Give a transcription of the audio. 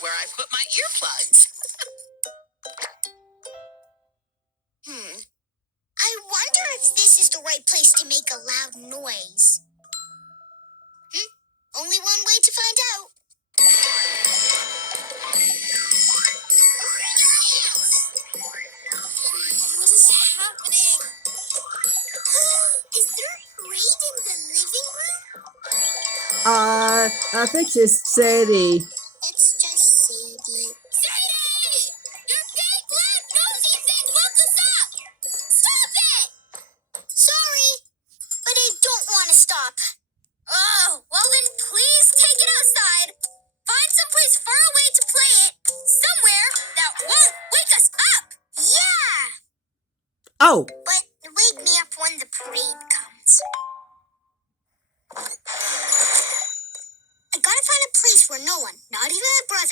where I put my earplugs. I wonder if this is the right place to make a loud noise. Only one way to find out. What is happening? Is there a parade in the living room? I think it's Zadie. It's just Zadie. Zadie! Your big black nosy thing woke us up! Stop it! Sorry, but I don't want to stop. Oh, well then please take it outside. Find someplace far away to play it. Somewhere that won't wake us up. Yeah! Oh. But wake me up when the parade comes. I gotta find a place where no one, not even my brother,